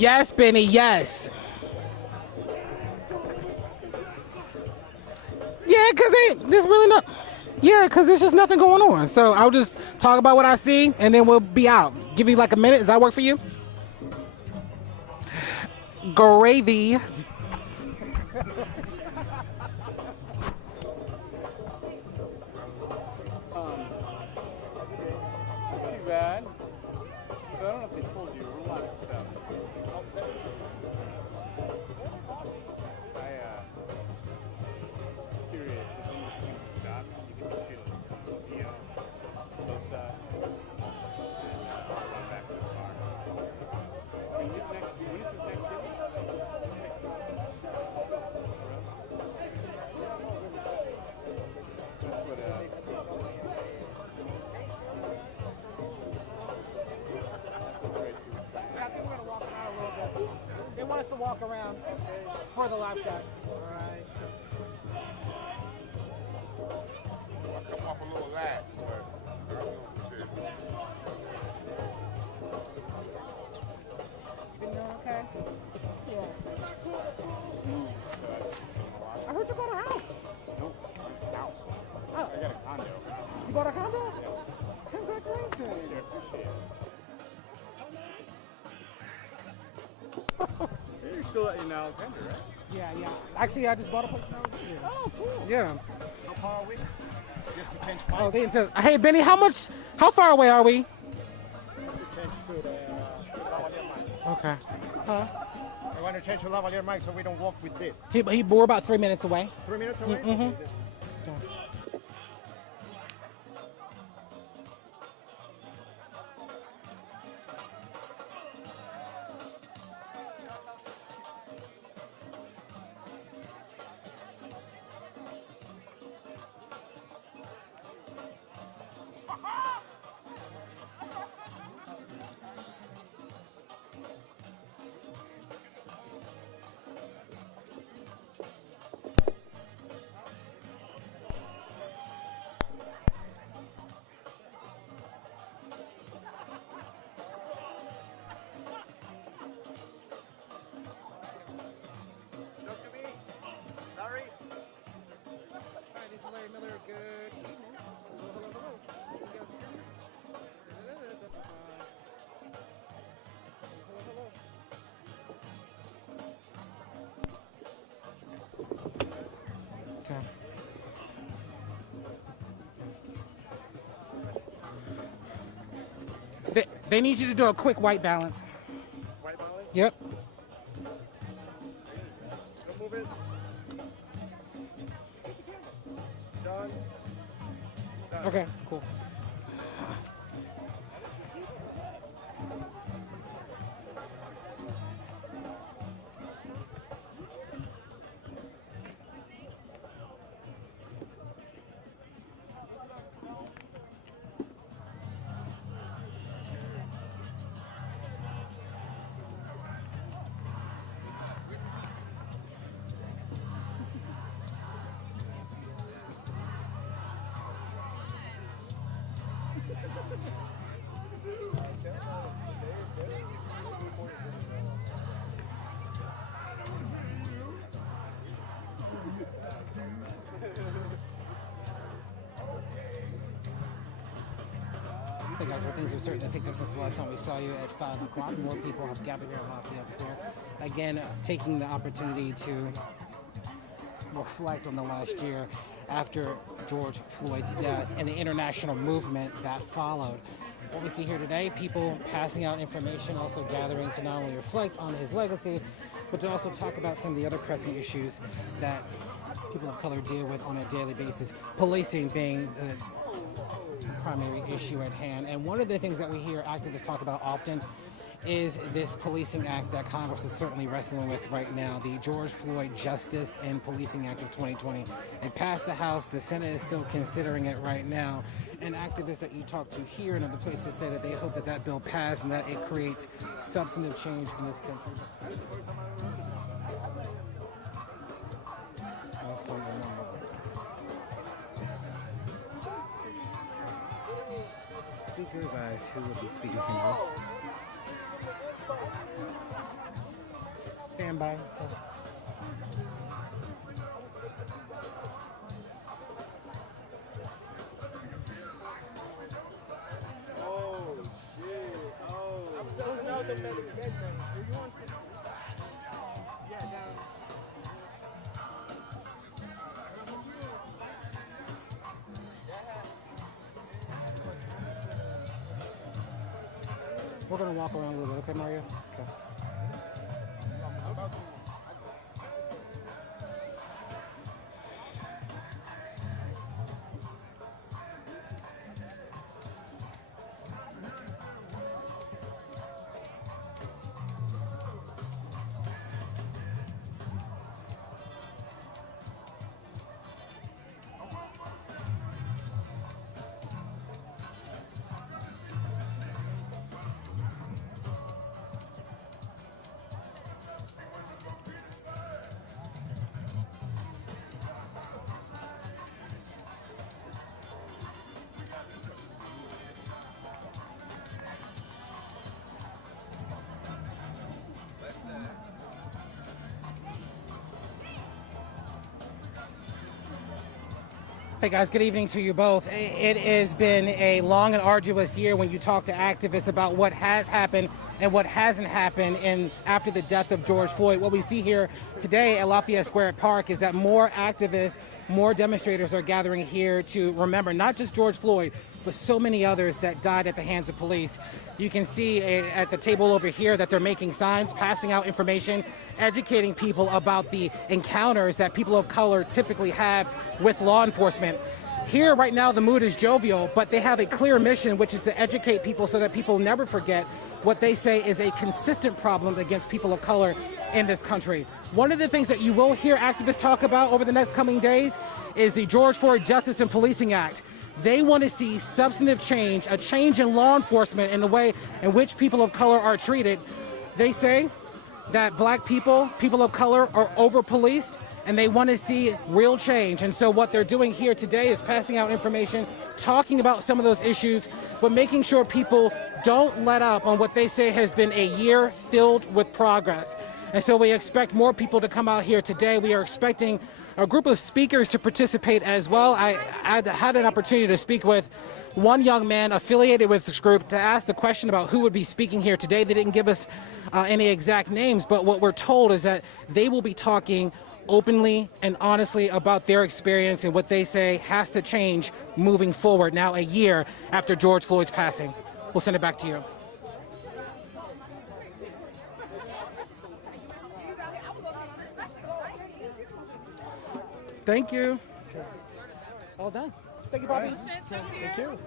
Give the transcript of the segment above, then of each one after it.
Yes, Benny, yes. Yeah, because there's really no. Yeah, because there's just nothing going on. So I'll just talk about what I see and then we'll be out. Give you like a minute. Does that work for you? Gravy. Too bad. So I don't know if they told you, we're live at 7. Curious if in between the shots you can just shoot a video close up and I'll run back to the car. When is this next video? That's what I think we're gonna walk around a little bit. They want us to walk around for the live shot. All right. I come off a little lax, but I don't know shit. You been doing okay? Yeah. I heard you bought a house. Nope. Now. Oh, I got a condo. you bought a condo? Yeah. Congratulations. Yeah, appreciate it. You're still in Alexander, right? Yeah. Actually, I just bought a place in Alexandria. Oh, cool. Yeah. How far are we? Just to change Oh, they said, hey, Benny, how far away are we? Okay. Huh? I want to change to lavalier mic so we don't walk with this. We're about 3 minutes away. 3 minutes away? Mm-hmm. They need you to do a quick white balance. White balance? Yep. Don't move it. Done. Done. Okay, cool. Hey guys, well, things have certainly picked up since the last time we saw you at 5 o'clock. More people have gathered here on Lafayette Square. Again, taking the opportunity to reflect on the last year after George Floyd's death and the international movement that followed. What we see here today, people passing out information, also gathering to not only reflect on his legacy, but to also talk about some of the other pressing issues that people of color deal with on a daily basis, policing being the primary issue at hand. And one of the things that we hear activists talk about often is this policing act that Congress is certainly wrestling with right now, the George Floyd Justice and Policing Act of 2020. It passed the House, the Senate is still considering it right now. And activists that you talk to here and other places say that they hope that that bill passed and that it creates substantive change in this country. Speakers as who will be speaking tomorrow. stand by. Oh, shit. Oh. We're gonna walk around a little bit, okay, Mario? Okay. Hey guys, good evening to you both. It has been a long and arduous year when you talk to activists about what has happened and what hasn't happened after the death of George Floyd. What we see here today at Lafayette Square Park is that more activists, more demonstrators are gathering here to remember not just George Floyd, but so many others that died at the hands of police. You can see at the table over here that they're making signs, passing out information, educating people about the encounters that people of color typically have with law enforcement. Here right now the mood is jovial, but they have a clear mission, which is to educate people so that people never forget what they say is a consistent problem against people of color in this country. One of the things that you will hear activists talk about over the next coming days is the George Floyd Justice and Policing Act. They want to see substantive change, a change in law enforcement in the way in which people of color are treated. They say that black people, people of color, are over-policed, and they want to see real change. And so what they're doing here today is passing out information, talking about some of those issues, but making sure people don't let up on what they say has been a year filled with progress. And so we expect more people to come out here today. We are expecting a group of speakers to participate as well. I had an opportunity to speak with one young man affiliated with this group to ask the question about who would be speaking here today. They didn't give us any exact names, but what we're told is that they will be talking openly and honestly about their experience and what they say has to change moving forward now a year after George Floyd's passing. We'll send it back to you. Thank you. All done. Thank you, Bobby. Thank you.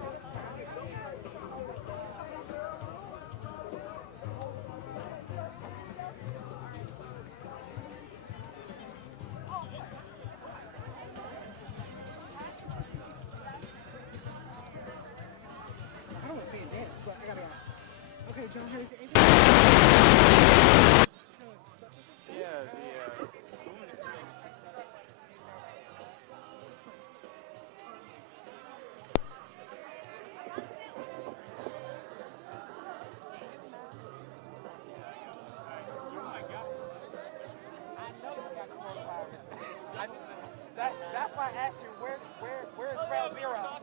I don't want to say a dance, but I gotta. Okay, John, how is it? That's why I asked you, where is ground zero?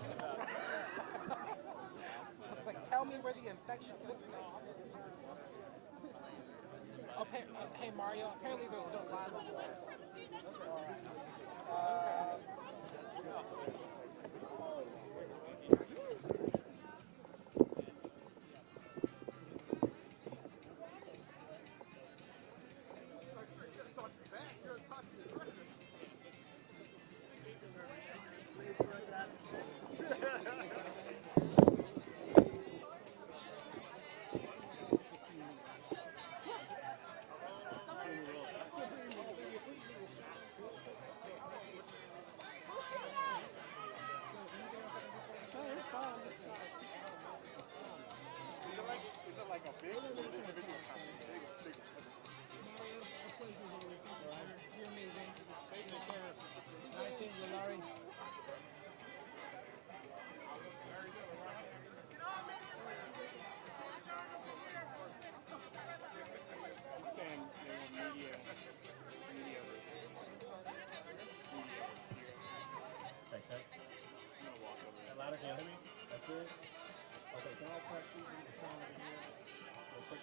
It's like, tell me where the infection took place. Oh, hey, Mario, apparently there's still live on the list.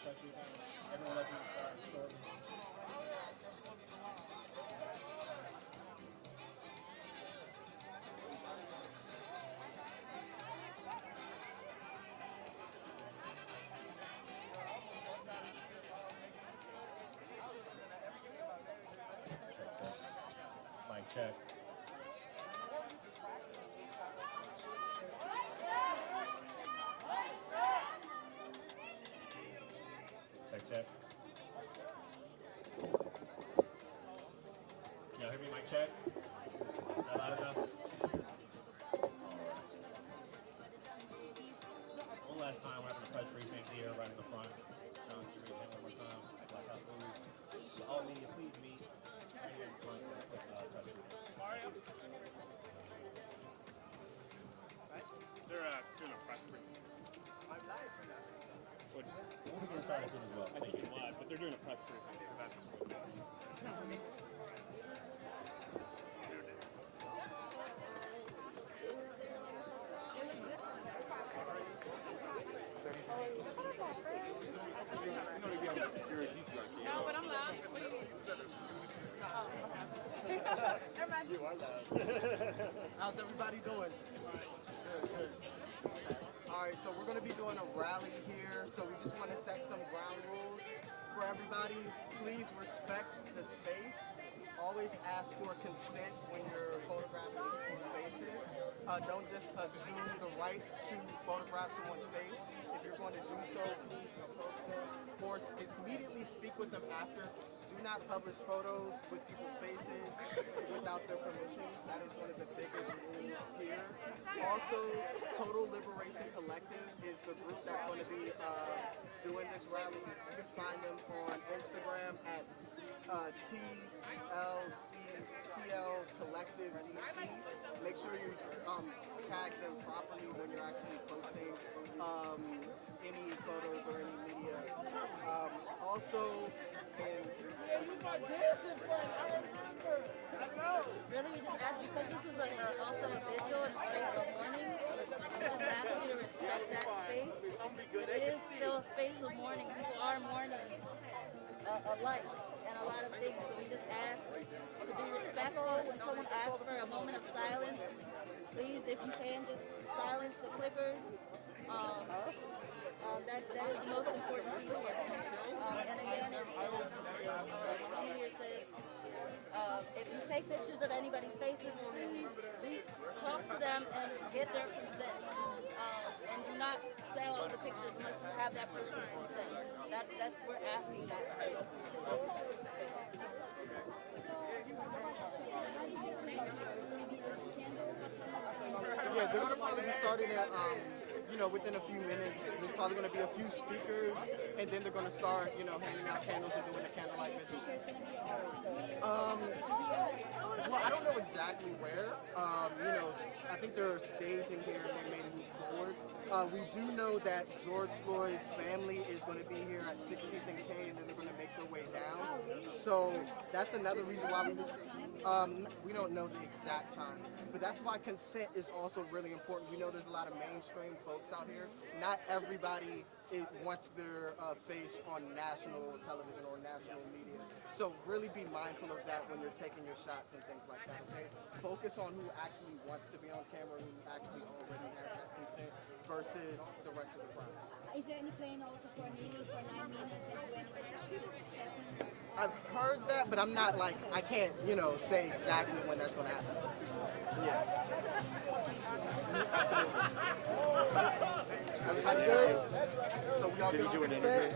press briefing. Everyone let me start shortly. Mic check. Check, check. Can y'all hear me? Mic check. Not loud enough? One last time, we're having a press briefing here right in the front. Can you raise your hand one more time? Act like house moves. All media, please meet right here in front for a quick press briefing. Mario? They're doing a press briefing. Which, We'll begin starting soon as well. I think it's live, but they're doing a press briefing, so that's what No, but I'm loud. What do you need? you are loud. How's everybody doing? Good, good. All right, so we're going to be doing a rally here. So we just want to set some ground rules for everybody. Please respect the space. Always ask for consent when you're photographing people's faces. Don't just assume the right to photograph someone's face. If you're going to do so, please approach them or immediately speak with them after. Do not publish photos with people's faces without their permission. That is one of the biggest rules here. Also, Total Liberation Collective is the group that's going to be doing this rally. You can find them on Instagram at TL Collective DC. Make sure you tag them properly when you're actually posting any photos or any media. Also, Really, we just ask because this is also a vigil and a space of mourning. We just ask you to respect that space. It is still a space of mourning. People are mourning a life and a lot of things. So we just ask to be respectful. When someone asks for a moment of silence, please, if you can, just silence the clickers. That is the most important piece here. And again, if you take pictures of anybody's faces, please talk to them and get their consent. And do not sell the pictures unless you have that person's consent. We're asking that. yeah, they're going to probably be starting at, within a few minutes. There's probably going to be a few speakers, and then they're going to start, handing out candles and doing the candlelight vigil. Well, I don't know exactly where. I think they're staging here and they may move forward. We do know that George Floyd's family is going to be here at 16th and K, and then they're going to make their way down. So that's another reason why we don't know the exact time. But that's why consent is also really important. We know there's a lot of mainstream folks out here. Not everybody wants their face on national television or national media. So really be mindful of that when you're taking your shots and things like that, okay? Focus on who actually wants to be on camera, who actually already has that consent versus the rest of the crowd. Is there any plan also for kneeling for 9 minutes and 26 seconds? I've heard that, but I'm not I can't, say exactly when that's going to happen. Yeah. Absolutely. Everybody good? So we all good on consent?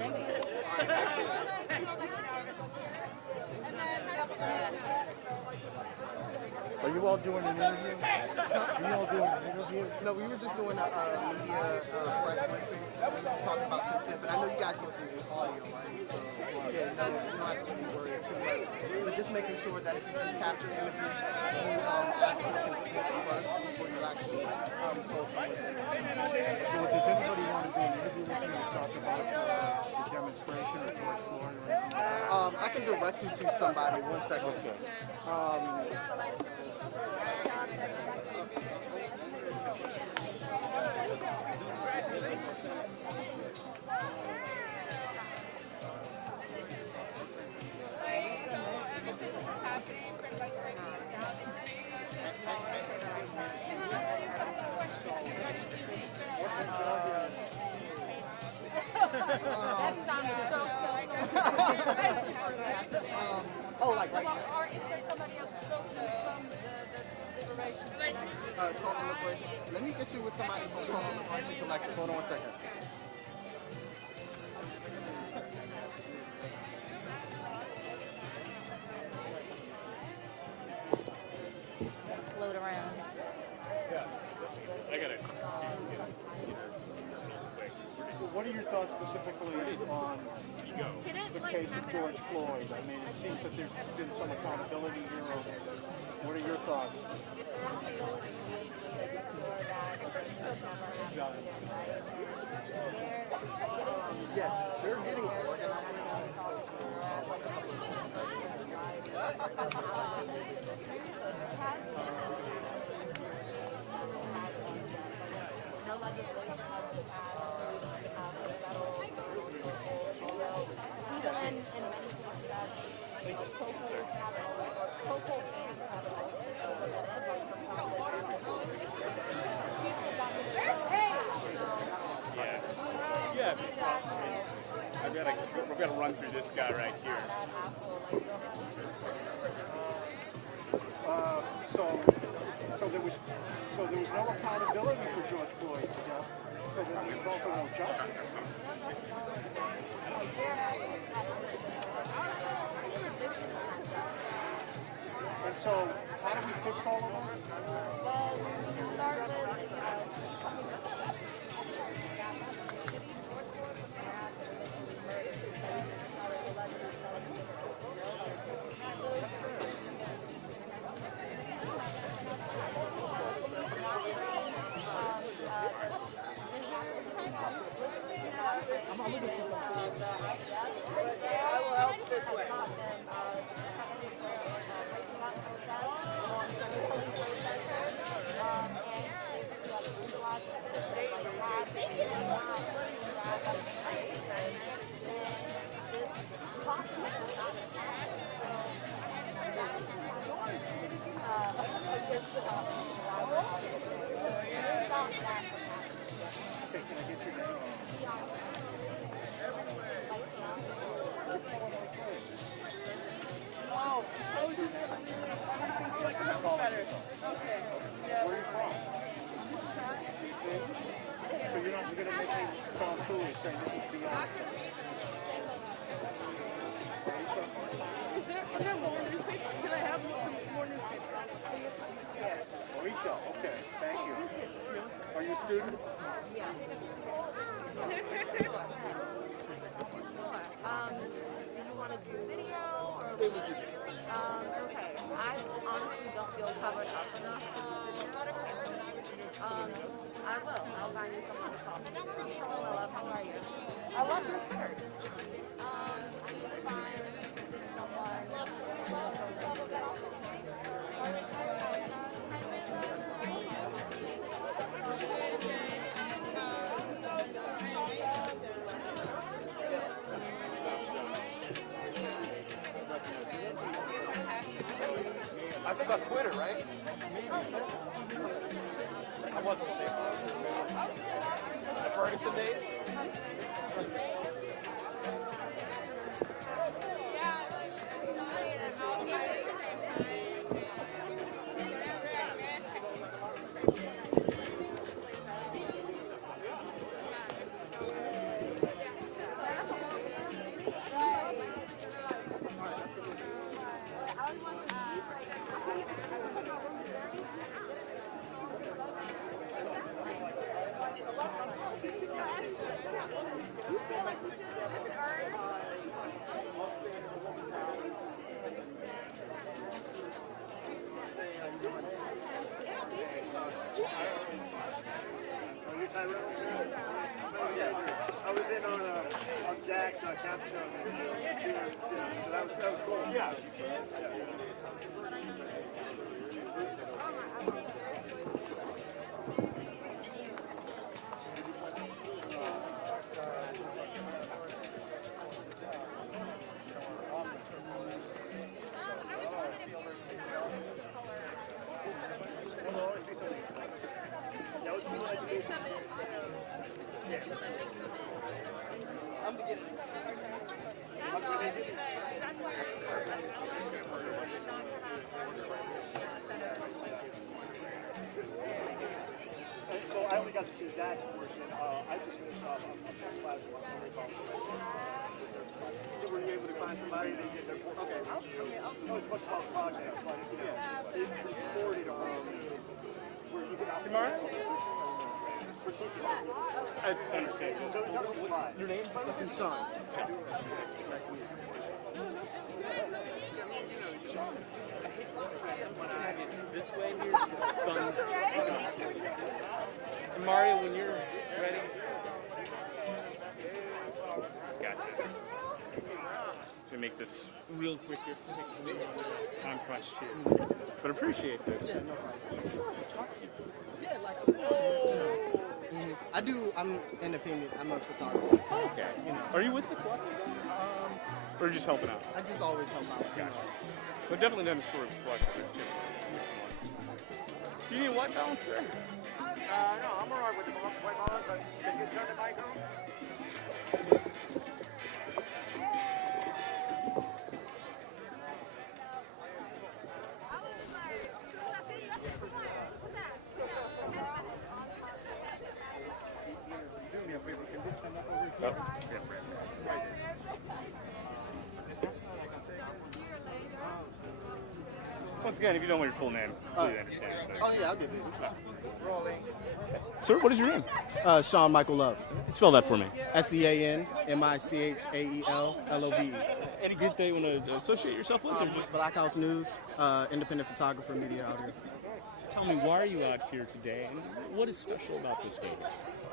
Thank you. All right, excellent. Are you all doing an interview? Are you all doing an interview? No, we were just doing a media press briefing. We were just talking about consent, but I know you guys listen to audio, right? So, yeah, you don't have to be worried too much. But just making sure that if you do capture images, you ask for consent first before you actually post something. So does anybody want to do an interview with you and talk about the demonstration of George Floyd? I can direct you to somebody. One second. Okay. Archie Collective. Hold on one second. Float around. I gotta see So what are your thoughts specifically on the case of George Floyd? I mean, it seems that there's been some accountability here. What are your thoughts? Yes, they're getting organized. Yeah. We've got to run through this guy right here. So there was no accountability for George Floyd. So there was also no justice. And so how do we fix all of this? Okay, thank you. Are you a student? Yeah. Do you want to do video or? Okay. I honestly don't feel covered up enough to do video. I will. I'll find you someone to talk to. Hello, my love. How are you? I love your shirt. I need to find I think on Twitter, right? I wasn't sick. The Ferguson days? I was in on Zach's capstone, so that was cool. Yeah. anybody that you know, okay, I know it's much about projects, but you know, it's recorded where you can Tomorrow? I understand. So what's your name? Son. This way here, sun's. And Mario, when you're ready. Gotcha. To make this real quick here. Time crunch here. But appreciate this. Yeah, no problem. I'm independent. I'm a photographer. Okay. You know. Are you with the club? Or just helping out? I just always help out. You know. But definitely done sort of collectors too. Do you need a white balance, sir? No, I'm alright with the white balance, but can you turn the mic on? Once again, if you don't want your full name, completely understand. Oh yeah, I'll get it. Sir, what is your name? Sean Michael Love. Spell that for me. SEANMICHAELLOVE. Any group that you want to associate yourself with? Or just Black House News, independent photographer, media out here. tell me, why are you out here today, and what is special about this day?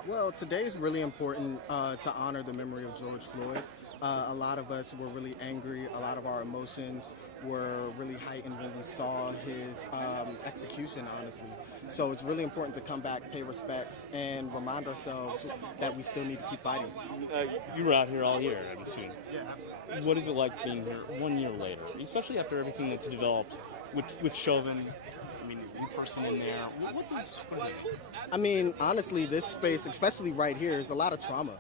Well, today is really important to honor the memory of George Floyd. A lot of us were really angry. A lot of our emotions were really heightened when we saw his execution, honestly. So it's really important to come back, pay respects, and remind ourselves that we still need to keep fighting. You were out here all year, I'm assuming. What is it like being here 1 year later, especially after everything that's developed with Chauvin? I mean, you person in there. What is it? I mean, honestly, this space, especially right here, is a lot of trauma,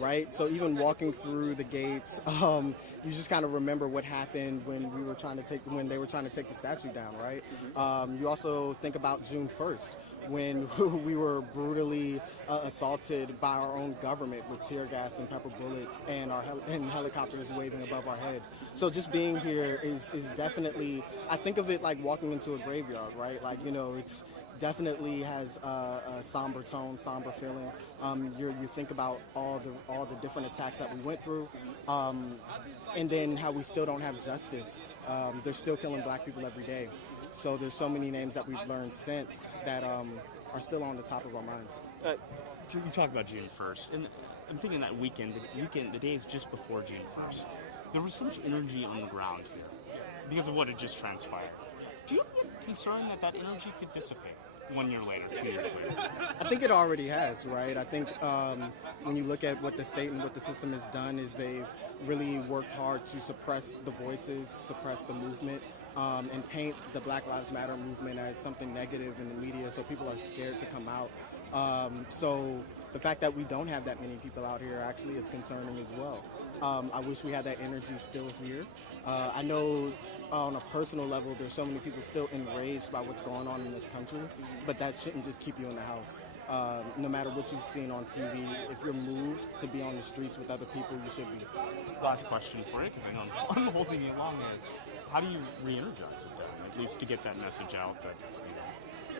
right? So even walking through the gates, you just kind of remember what happened when they were trying to take the statue down, right? You also think about June 1st, when we were brutally assaulted by our own government with tear gas and pepper bullets and and helicopters waving above our head. So just being here is definitely, I think of it like walking into a graveyard, right? Like, you know, it's definitely has a somber tone, somber feeling. You think about all the different attacks that we went through, and then how we still don't have justice. They're still killing black people every day. So there's so many names that we've learned since that are still on the top of our minds. You talk about June 1st, and I'm thinking that weekend, the days just before June 1st, there was so much energy on the ground here because of what had just transpired. Do you get concerned that energy could dissipate 1 year later, 2 years later? I think it already has, right? I think when you look at what the state and what the system has done is they've really worked hard to suppress the voices, suppress the movement, and paint the Black Lives Matter movement as something negative in the media, so people are scared to come out. So the fact that we don't have that many people out here actually is concerning as well. I wish we had that energy still here. I know on a personal level, there's so many people still enraged by what's going on in this country, but that shouldn't just keep you in the house. No matter what you've seen on TV, if you're moved to be on the streets with other people, you should be. Last question for you, because I know I'm holding you long. How do you re-energize it then, at least to get that message out that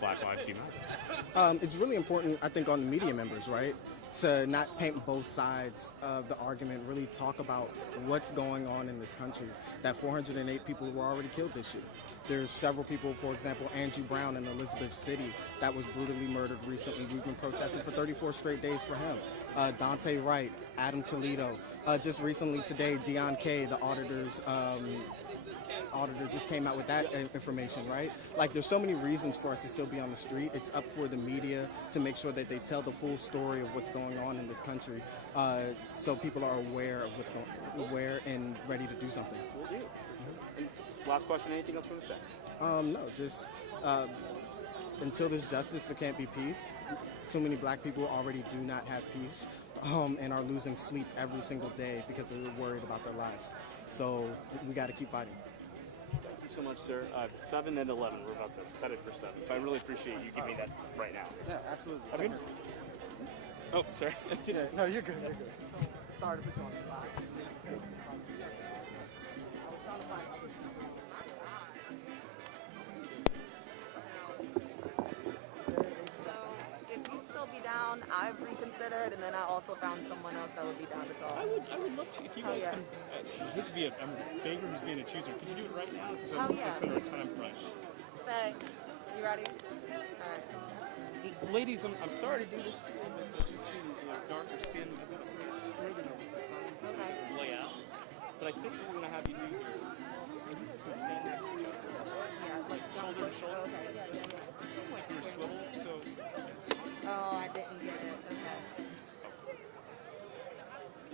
Black Lives Unite? It's really important, I think, on the media members, right? To not paint both sides of the argument, really talk about what's going on in this country. That 408 people were already killed this year. There's several people, for example, Andrew Brown in Elizabeth City, that was brutally murdered recently. We've been protesting for 34 straight days for him. Dante Wright, Adam Toledo. Just recently today, Dion Kay, the auditor just came out with that information, right? Like, there's so many reasons for us to still be on the street. It's up for the media to make sure that they tell the full story of what's going on in this country, so people are aware of aware and ready to do something. Last question, anything else you want to say? No, just until there's justice, there can't be peace. Too many black people already do not have peace, and are losing sleep every single day because they're worried about their lives. So we got to keep fighting. Thank you so much, sir. 7 and 11, we're about to headed for 7. So I really appreciate you giving me that right now. Yeah, absolutely. Have a good. Oh, sorry. Yeah, no, you're good. You're good. Sorry to put you on the spot. So if you'd still be down, I've reconsidered, and then I also found someone else that would be down to talk. I would love to if you guys can. I hate to be I'm a beggar who's being a chooser. Could you do it right now? Because I'm just under a time crunch. Say, you ready? All right. Ladies, I'm sorry to do this to you, but just being darker skin, I've got a further than the sun so lay out. But I think what we're gonna have you do here, if you guys can stand next to each other, like shoulder to shoulder. Okay, yeah. Something like you're swiveled, so Oh, I didn't get it. Okay.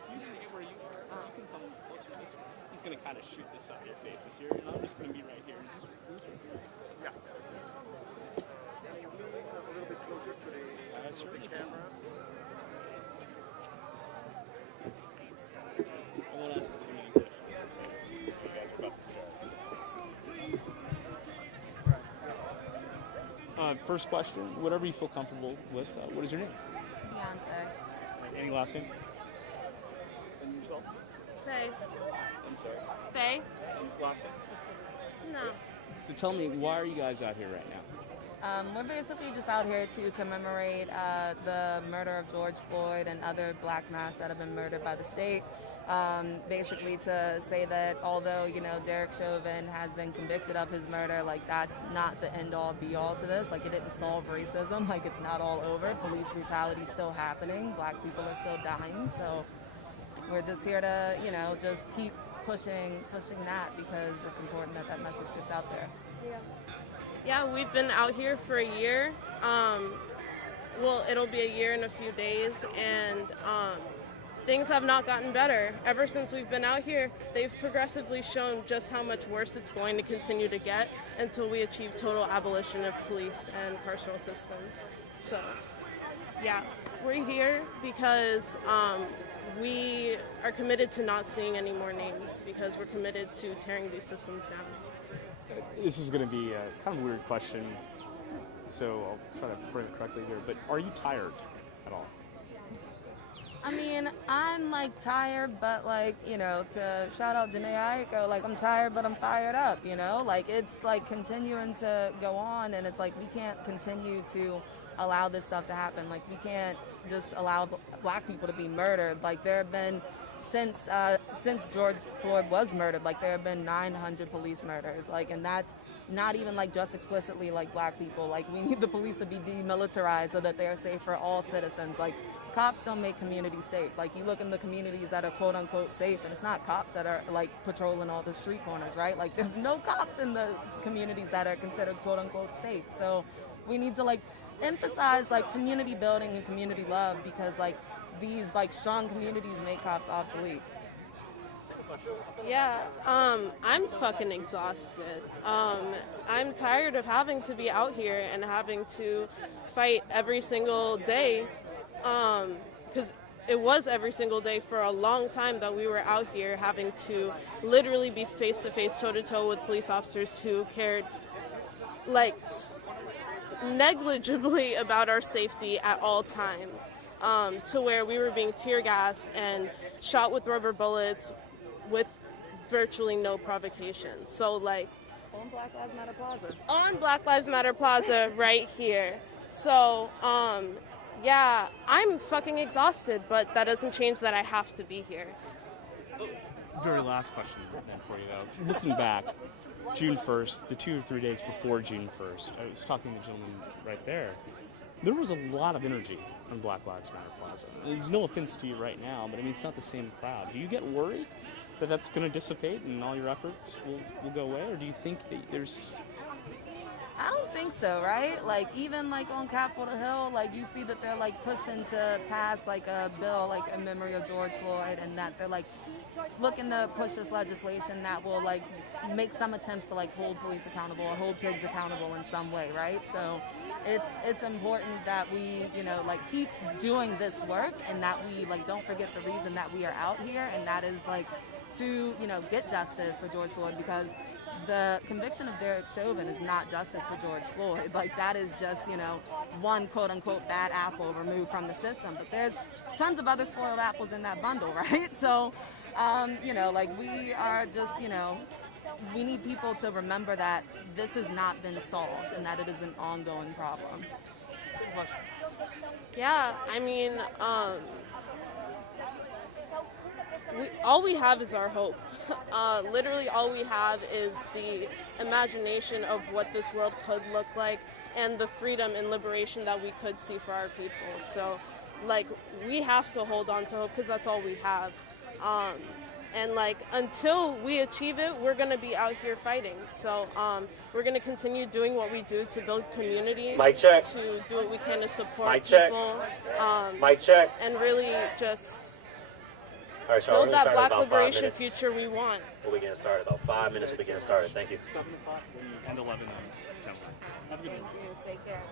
if you stay where you are, you can come closer this way. He's gonna kind of shoot this side of your faces here, and I'm just gonna be right here. Is this right here? Yeah. A little bit closer to the camera. I won't ask you too many questions. About to start. First question, whatever you feel comfortable with. What is your name? Beyonce. Any last name? And yourself? Faye. I'm sorry. Faye? And last name? No. So tell me, why are you guys out here right now? We're basically just out here to commemorate the murder of George Floyd and other black mass that have been murdered by the state. Basically to say that although, Derek Chauvin has been convicted of his murder, like that's not the end all be all to this. Like it didn't solve racism, like it's not all over. Police brutality is still happening. Black people are still dying. So we're just here to, just keep pushing that because it's important that message gets out there. Yeah, we've been out here for a year. Well, it'll be a year in a few days, and things have not gotten better. Ever since we've been out here, they've progressively shown just how much worse it's going to continue to get until we achieve total abolition of police and carceral systems. So, yeah, we're here because we are committed to not seeing any more names because we're committed to tearing these systems down. This is going to be a kind of a weird question, so I'll try to frame it correctly here, but are you tired at all? I mean, I'm tired, but to shout out Janae Aiko, I'm tired, but I'm fired up, it's continuing to go on, and it's we can't continue to allow this stuff to happen. We can't just allow black people to be murdered. There have been, since George Floyd was murdered, there have been 900 police murders, and that's not even just explicitly black people. We need the police to be demilitarized so that they are safe for all citizens. Cops don't make communities safe. You look in the communities that are quote unquote safe, and it's not cops that are patrolling all the street corners, right? There's no cops in the communities that are considered quote unquote safe. So we need to emphasize community building and community love because these strong communities make cops obsolete. Yeah, I'm fucking exhausted. I'm tired of having to be out here and having to fight every single day. Because it was every single day for a long time that we were out here having to literally be face-to-face, toe-to-toe with police officers who cared negligibly about our safety at all times, to where we were being tear gassed and shot with rubber bullets with virtually no provocation. So On Black Lives Matter Plaza. On Black Lives Matter Plaza right here. So, yeah, I'm fucking exhausted, but that doesn't change that I have to be here. Very last question then for you, though. Looking back, June 1st, the 2 or 3 days before June 1st, I was talking to the gentleman right there. There was a lot of energy on Black Lives Matter Plaza. There's no offense to you right now, but it's not the same crowd. Do you get worried that that's going to dissipate and all your efforts will go away, or do you think that there's... I don't think so, right? Even on Capitol Hill, you see that they're pushing to pass a bill in memory of George Floyd, and that they're looking to push this legislation that will make some attempts to hold police accountable or hold kids accountable in some way, right? So it's important that we keep doing this work and that we don't forget the reason that we are out here, and that is to get justice for George Floyd, because the conviction of Derek Chauvin is not justice for George Floyd. That is just, one quote-unquote bad apple removed from the system. But there's tons of other spoiled apples in that bundle, right? So, we are just, we need people to remember that this has not been solved and that it is an ongoing problem. Yeah, I mean, all we have is our hope. Literally all we have is the imagination of what this world could look like and the freedom and liberation that we could see for our people. So, like, we have to hold on to hope because that's all we have. And, like, until we achieve it, we're going to be out here fighting. So we're going to continue doing what we do to build community. Mic check. To do what we can to support Mic check. people. Mic check. And really just All right, so build we're that gonna start in Black about 5 liberation minutes. future we want. We'll be getting started. About 5 minutes, we'll be getting started. Thank you. 7 o'clock and 11 a.m. Have a good day. Thank you. Take care.